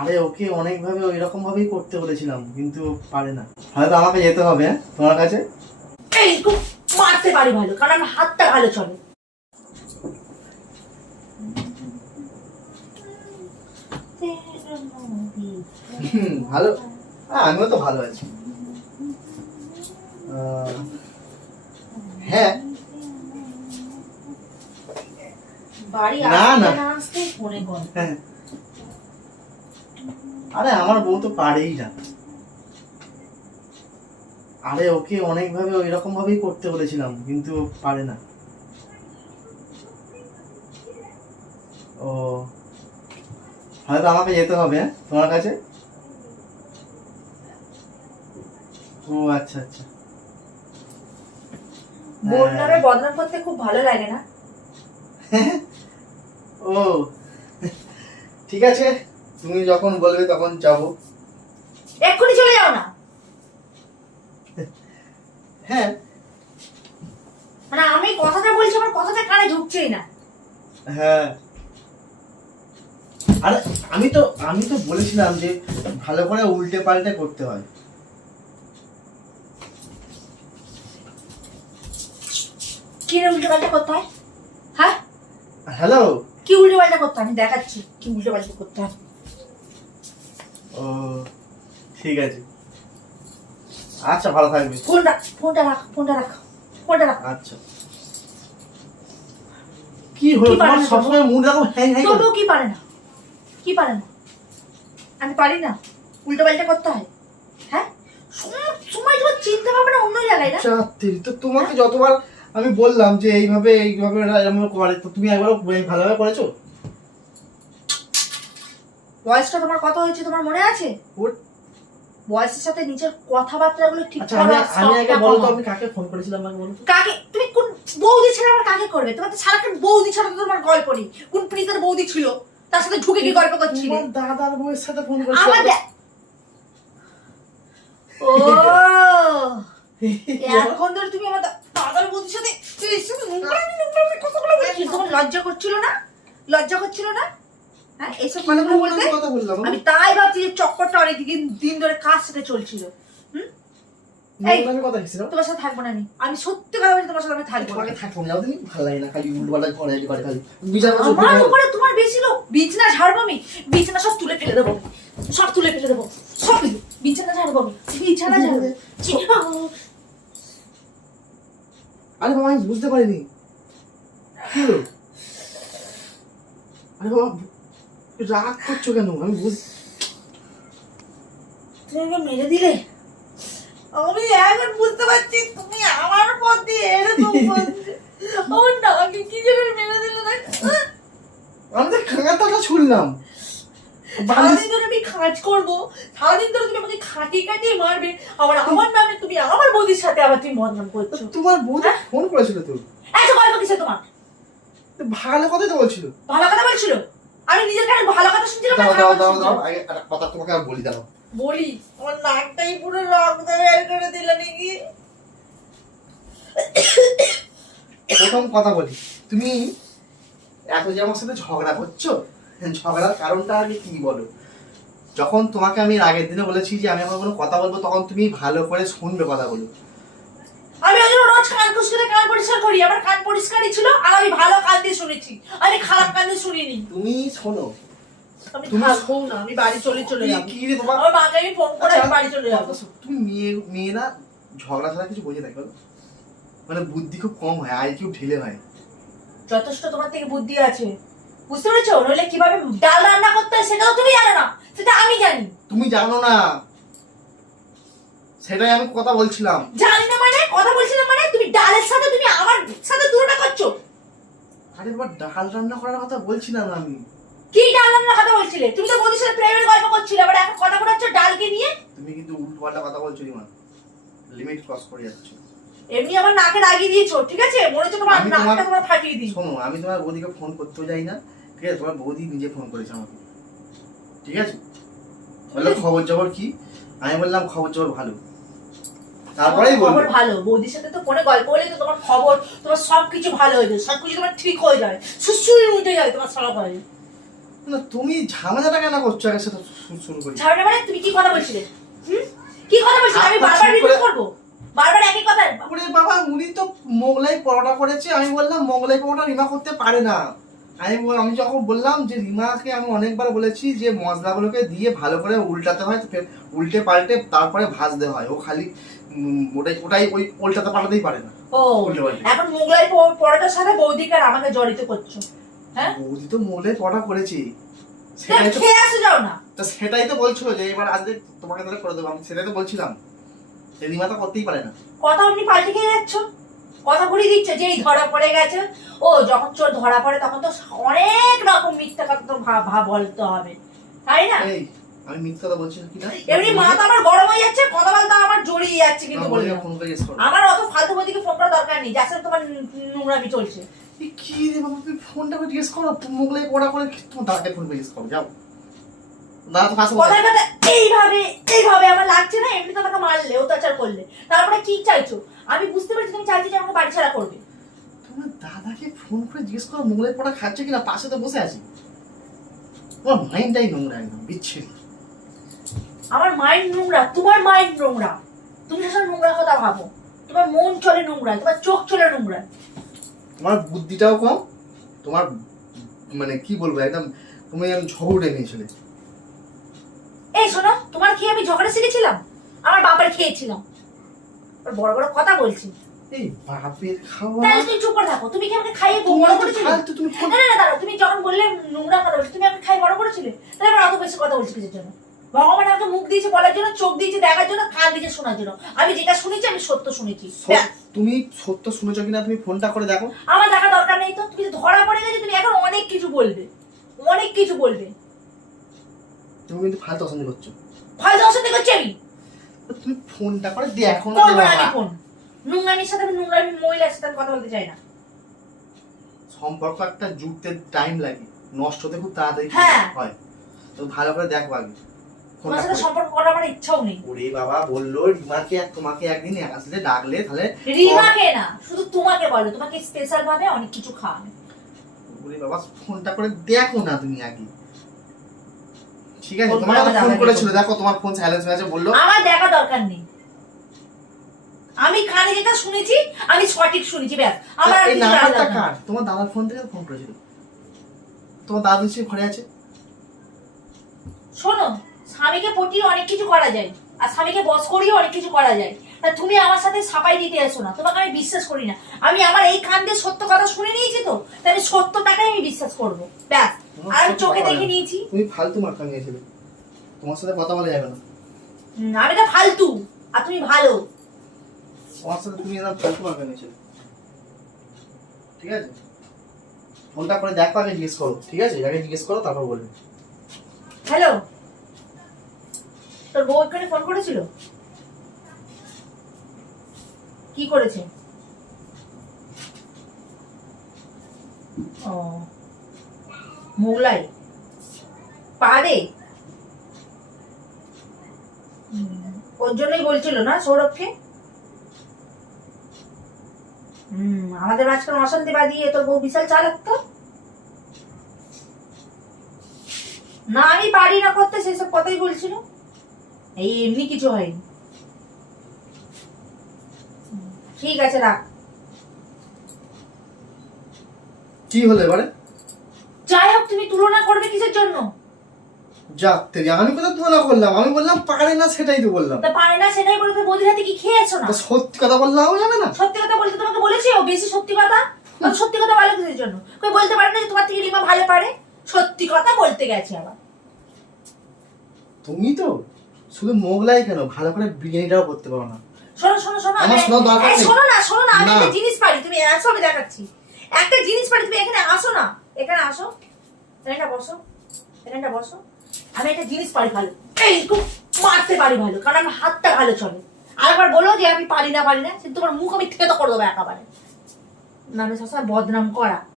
আরে ওকে অনেকভাবে ওই রকম ভাবেই করতে বলেছিলাম, কিন্তু পারে না। হয়তো আমাকে যেতে হবে তোমার কাছে। এই খুব মারতে পারি ভালো, কারণ আমার হাতটা ভালো চলে। ভালো, আমিও তো ভালো আছি। হ্যাঁ, বাড়ি না, আসতে না। না আসতেই ফোনে কল। হ্যাঁ। আরে আমার বউ তো পারেই না। আরে ওকে অনেকভাবে ওই রকম ভাবেই করতে বলেছিলাম, কিন্তু পারে না। ও, হয়তো আমাকে যেতে হবে তোমার কাছে। ও আচ্ছা আচ্ছা। বন্যারে বদনাম করতে খুব ভালো লাগে না? ও ঠিক আছে, তুমি যখন বলবে তখন যাবো। এক্ষুনি চলে যাও না। হ্যাঁ। মানে আমি কথাটা বলছি, আমার কথাটা কানে ঢুকছেই না। হ্যাঁ, আরে আমি তো বলেছিলাম যে ভালো করে উল্টে পাল্টে করতে হয়। কি রে উল্টো পাল্টা করতে হয়? হ্যাঁ, হ্যালো। কি উল্টো পাল্টা করতে হয়? আমি দেখাচ্ছি কি উল্টো পাল্টা করতে হয়। ও ঠিক আছে, আচ্ছা ভালো থাকবে। ফোনটা ফোনটা রাখ, ফোনটা রাখ, ফোনটা রাখ। আচ্ছা, কি হলো কি পারে তোমার? না সবসময় মুড এরকম হ্যাং হ্যাং করে? তবুও কি পারে না? কি পারে না? আমি পারি না উল্টো পাল্টা করতে হয়? হ্যাঁ, সব সময় তোমার চিন্তা ভাবনা অন্য জায়গায় না। চাত্তির, তো তোমাকে যতবার আমি বললাম যে এইভাবে এরকম করে, তো তুমি একবারও ভালোভাবে করেছো? বয়সটা তোমার কত হয়েছে তোমার মনে আছে? ওর বয়সের সাথে নিজের কথাবার্তাগুলো ঠিক আচ্ছা, করো। আমি আগে বলো তো, আমি কাকে ফোন করেছিলাম আমাকে বলো তো। কাকে? তুমি কোন বৌদি ছাড়া আমার কাকে করবে? তোমার তো সারাক্ষণ বৌদি ছাড়া তো তোমার গল্প নেই। কোন প্রীতের বৌদি ছিল, তার সাথে ঢুকে কি গল্প করছিলে? তোমার দাদার বউয়ের সাথে ফোন আমার করেছিলাম। ও এখন ধরে তুমি আমার দাদার বৌদির সাথে নোংরামি কথাগুলো বলছিলে। তোমার লজ্জা করছিল না? লজ্জা করছিল না? হ্যাঁ, এইসব কথাগুলো বলতে? কথা বললাম আমি তাই ভাবছি যে চক্করটা অনেক দিন ধরে কার সাথে চলছিল। আমি কথা বলছিলাম। তোমার সাথে থাকবো না আমি। আমি সত্যি কথা বলছি, তোমার সাথে আমি থাকবো না। তোমাকে থাকবো না, তুমি ভালো লাগে না, খালি উল্টোপাল্টা করে খালি বিছানা আমার উপরে তোমার বেশি লোক। বিছানা ঝাড়বো আমি, বিছানা সব তুলে ফেলে দেবো, সব তুলে ফেলে দেবো, সব বিছানা ঝাড়বো আমি, বিছানা ঝাড়বো। আরে বাবা, আমি বুঝতে পারিনি কি হলো। আরে বাবা, রাগ করছো কেন? আমি তুমি আমাকে মেরে দিলে। আমি এখন বুঝতে পারছি তুমি আমার পথে এরকম করছো। আমার নাকে কি যেন মেরে দিলে না। আমি তো খাঁটাটা ছুড়লাম। সারাদিন ধরে আমি খাঁজ করবো, সারাদিন ধরে তুমি আমাকে খাটিয়ে কাটিয়ে মারবে, আবার আমার নামে তুমি আমার বৌদির সাথে আবার তুমি বদনাম করছো। তোমার বৌদি ফোন করেছিল তো? এত গল্প কিসে তোমার? ভালো কথাই তো বলছিল। ভালো কথা বলছিল? আমি নিজের কানে ভালো কথা শুনছিলাম না দাও খারাপ দাও কথা দাও দাও, শুনছিলাম? আগে একটা কথা তোমাকে আর বলি, দাও। বলি আমার নাকটাই পুরো রক্ত বের করে দিলে নাকি? প্রথম কথা বলি, তুমি এত যে আমার সাথে ঝগড়া করছো, ঝগড়ার কারণটা আগে কি বলো? যখন তোমাকে আমি আগের দিনে বলেছি যে আমি আমার কোনো কথা বলবো, তখন তুমি ভালো করে শুনবে কথাগুলো। আমি ওই জন্য রোজ কান খুশকিতে কান পরিষ্কার করি, আমার কান পরিষ্কারই ছিল, আর আমি ভালো কান দিয়ে শুনেছি, আমি খারাপ কান দিয়ে শুনিনি। তুমি শোনো, আমি থাকবো না, আমি বাড়ি চলে যাবো। কি রে তোমার? আমার মাকে আমি ফোন করে আমি বাড়ি চলে যাবো। তুমি মেয়ে না, ঝগড়া ছাড়া কিছু বোঝে থাকবে, মানে বুদ্ধি খুব কম হয়, আইকিউ ঢিলে হয়। যথেষ্ট তোমার থেকে বুদ্ধি আছে, বুঝতে পেরেছো? নইলে কিভাবে ডাল রান্না করতে হয় সেটা তো তুমি জানো না, সেটা আমি জানি। তুমি জানো না, সেটাই আমি কথা বলছিলাম। জানি না মানে? কথা বলছিলাম মানে? তুমি ডালের সাথে তুমি আমার সাথে তুলনা করছো। আরে বাবা, ডাল রান্না করার কথা বলছিলাম না আমি। কি ডাল রান্নার কথা বলছিলে? তুমি তো বৌদির সাথে প্রেমের গল্প করছিলে, আবার এখন কথা বলাচ্ছ ডালকে নিয়ে। তুমি কিন্তু উল্টোপাল্টা কথা বলছো, রিমান, লিমিট ক্রস করে যাচ্ছ। এমনি আমার নাকে লাগিয়ে দিয়েছো, ঠিক আছে? মনে হচ্ছে তোমার নাকটা তোমার ফাটিয়ে দিই। শোনো, আমি তোমার বৌদিকে ফোন করতেও যাই না, ঠিক আছে? তোমার বৌদি নিজে ফোন করেছে আমাকে, ঠিক আছে? বললো খবর জবর কি? আমি বললাম খবর জবর ভালো, তারপরেই বলবো। খবর ভালো? বৌদির সাথে তো ফোনে গল্প হলে তো তোমার খবর, তোমার সবকিছু ভালো হয়ে যায়, সবকিছু তোমার ঠিক হয়ে যায়, সুসুই উঠে যায় তোমার সব হয়। না তুমি ঝামেলাটা কেন করছো আগে সেটা শুরু করি। ঝামেলা মানে তুমি কি কথা বলছিলে? কি কথা বলছিলে? আমি বারবার রিপিট করবো? বারবার একই কথা? ওরে বাবা, উনি তো মোগলাই পরোটা করেছে, আমি বললাম মোগলাই পরোটা রিমা করতে পারে না। আমি যখন বললাম যে রিমাকে আমি অনেকবার বলেছি যে মশলাগুলোকে দিয়ে ভালো করে উল্টাতে হয়, ফের উল্টে পাল্টে তারপরে ভাজতে হয়, ও খালি ওটাই ওই উল্টাতে পাল্টাতেই পারে না। ও এখন মোগলাই পরোটার সাথে বৌদিকে আর আমাকে জড়িত করছো? হ্যাঁ, বৌদি তো মোগলাই পরোটা করেছি, খেয়ে আসো যাও না। তো সেটাই তো বলছো যে এবার আজকে তোমাকে তাহলে করে দেবো, আমি সেটাই তো বলছিলাম। রিমা তো করতেই পারে না। কথা আপনি পাল্টে খেয়ে যাচ্ছ, কথা ঘুরিয়ে দিচ্ছে যে এই ধরা পড়ে গেছে। ও যখন চোর ধরা পড়ে তখন তো অনেক রকম মিথ্যা কথা তো বলতে হবে, তাই না? এই আমি মিথ্যা কথা বলছি কি না? এমনি মাথা আমার গরম হয়ে যাচ্ছে, কথা বলতে আমার জড়িয়ে যাচ্ছে, কিন্তু ফোন করে জিজ্ঞেস করো। আমার অত ফালতু বদিকে ফোন করার দরকার নেই, যার সাথে তোমার নোংরামি চলছে। কি রে বাবা, তুমি ফোনটা করে জিজ্ঞেস করো, তুমি মোগলাই পড়া করে তোমার দাদাকে ফোন করে জিজ্ঞেস করো, যাও। দাদা তো কাছে কথায় কথা এইভাবে আমার লাগছে না, এমনি তোমাকে মারলে অত্যাচার করলে, তারপরে কি চাইছো? আমি বুঝতে পারছি তুমি চাইছো যে আমাকে বাড়ি ছাড়া করবে। তোমার দাদাকে ফোন করে জিজ্ঞেস করো মোগলাই পড়া খাচ্ছে কিনা, পাশে তো বসে আছি। তোমার মাইন্ডটাই নোংরা, একদম বিচ্ছিরি। আমার মাইন্ড নোংরা? তোমার মাইন্ড নোংরা। তুমি সব নোংরা কথা ভাবো, তোমার মন চলে নোংরা, তোমার চোখ চলে নোংরা। তোমার বুদ্ধিটাও কম, তোমার মানে কি বলবো, একদম তুমি ঝগড়ে নিয়েছিলে। এই শোনো, তোমার খেয়ে আমি ঝগড়া শিখেছিলাম? আমার বাবার খেয়েছিলাম। বড় বড় কথা বলছি। এই বাপের খাওয়া। তাহলে তুমি চুপ করে থাকো। তুমি কি আমাকে খাইয়ে বড় করেছিলে? তুমি না না দাঁড়াও, তুমি যখন বললে নোংরা কথা বলছি, তুমি আমাকে খাইয়ে বড় করেছিলে? তাহলে আমার অত বেশি কথা বলছি কিসের জন্য? ভগবান আমাকে মুখ দিয়েছে বলার জন্য, চোখ দিয়েছে দেখার জন্য, কান দিয়েছে শোনার জন্য। আমি যেটা শুনেছি আমি সত্য শুনেছি। তুমি সত্য শুনেছো কিনা তুমি ফোনটা করে দেখো। আমার দেখা দরকার নেই তো, তুমি ধরা পড়ে গেছে, তুমি এখন অনেক কিছু বলবে, অনেক কিছু বলবে। তুমি কিন্তু ফালতু অশান্তি করছো। ফালতু অশান্তি করছি আমি? তুমি ফোনটা করে দেখো না। করবো না আমি ফোন। নোংরামির সাথে আমি নোংরামি মহিলার সাথে কথা বলতে চাই না। সম্পর্ক একটা জুড়তে টাইম লাগে, নষ্ট হতে খুব তাড়াতাড়ি হয়, তো ভালো করে দেখো আগে। তোমার সাথে সম্পর্ক করার আমার ইচ্ছাও নেই। ওরে বাবা, বললো রিমাকে তোমাকে একদিন আসলে ডাকলে, তাহলে রিমাকে না, শুধু তোমাকে বলো, তোমাকে স্পেশাল ভাবে অনেক কিছু খাওয়াবে। ওরে বাবা, ফোনটা করে দেখো না তুমি আগে, ঠিক আছে? তোমাকে ফোন করেছিল, দেখো তোমার ফোন সাইলেন্স হয়ে আছে বললো। আমার দেখা দরকার নেই, আমি কানে যেটা শুনেছি আমি সঠিক শুনেছি, ব্যাস। আমার এই নাম্বারটা কার? তোমার দাদার ফোন থেকে ফোন করেছিল। তোমার দাদা নিশ্চয়ই ঘরে আছে। শোনো, স্বামীকে পটিয়ে অনেক কিছু করা যায়, আর স্বামীকে বস করিয়ে অনেক কিছু করা যায়। তা তুমি আমার সাথে সাপাই দিতে এসো না, তোমাকে আমি বিশ্বাস করি না। আমি আমার এই কান দিয়ে সত্য কথা শুনে নিয়েছি, তো তাই আমি সত্যটাকে আমি বিশ্বাস করবো, ব্যাস। আর আমি চোখে দেখে নিয়েছি। তুমি ফালতু মার্কা নিয়েছিলে, তোমার সাথে কথা বলা যাবে না। আমি তো ফালতু আর তুমি ভালো। তোমার সাথে তুমি একদম ফালতু মার্কা নিয়েছিলে, ঠিক আছে? ফোনটা করে দেখো, আগে জিজ্ঞেস করো, ঠিক আছে? আগে জিজ্ঞেস করো, তারপর বলবে। হ্যালো, তোর বউ এখানে ফোন করেছিল? কি করেছে? ও মোগলাই পারে, ওর জন্যই বলছিল না সৌরভকে। আমাদের মাঝখানে অশান্তি বাদিয়ে তোর বউ বিশাল চালাক তো। না আমি পারি না করতে, সেসব কথাই বলছিল। এই এমনি কিছু হয়নি। ঠিক আছে, রাখ। কি হলো এবারে? যাই হোক, তুমি তুলনা করবে কিসের জন্য? যাতে আমি কোথাও তুলনা করলাম? আমি বললাম পারে না, সেটাই তো বললাম। তা পারে না সেটাই বলে তো বৌদির হাতে কি খেয়েছো না? সত্যি কথা বললাম যাবে না? সত্যি কথা বলতে তোমাকে বলেছি, ও বেশি সত্যি কথা। সত্যি কথা বলে কিসের জন্য? কই বলতে পারে না যে তোমার থেকে রিমা ভালো পারে? সত্যি কথা বলতে গেছে আবার। তুমি তো শুধু মোগলাই কেন, ভালো করে বিরিয়ানিটাও করতে পারো না। শোনো শোনো শোনো, আমার শোনা দরকার নেই। শোনো না শোনো না, আমি না। একটা জিনিস পারি, তুমি আসো, আমি দেখাচ্ছি একটা জিনিস পারি। তুমি এখানে আসো না, এখানে আসো, এখানটা বসো, এখানটা বসো। আমি একটা জিনিস পারি ভালো, এই খুব মারতে পারি ভালো, কারণ আমার হাতটা ভালো চলে। আরেকবার বলো যে আমি পারি না, সে তোমার মুখ আমি থেতো করে দেবো একেবারে। নামে সবসময় বদনাম করা।